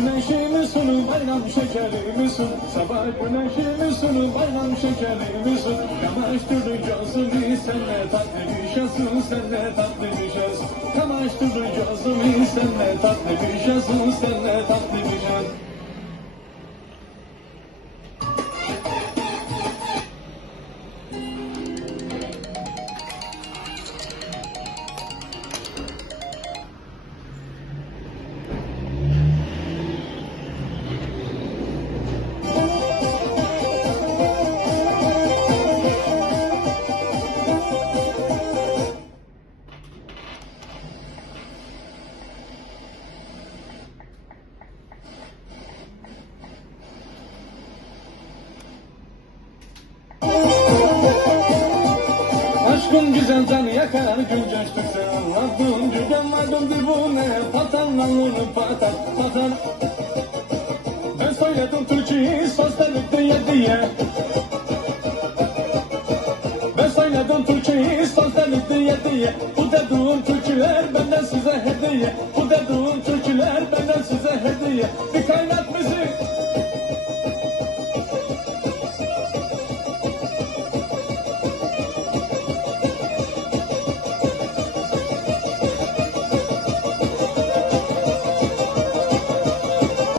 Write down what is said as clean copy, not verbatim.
güneşimisin, bayram şekerimisin. Sabah güneşimisin, bayram şekerimisin. Kamaştırdın gözümü, senle tatlı düşesin, senle tatlı düşesin. Kamaştırdın gözümü, senle tatlı düşesin, senle tatlı düşesin. Aşkın güzel canı yakar, günce açtıkça anladım. Cügen vardım dibune, patanlanını patar, patar. Ben söyledim Türkçeyi, sözlerim diye. Ben söyledim Türkçeyi, sözlerim diye. Bu dediğim türküler benden size hediye. Bu dediğim türküler benden size hediye.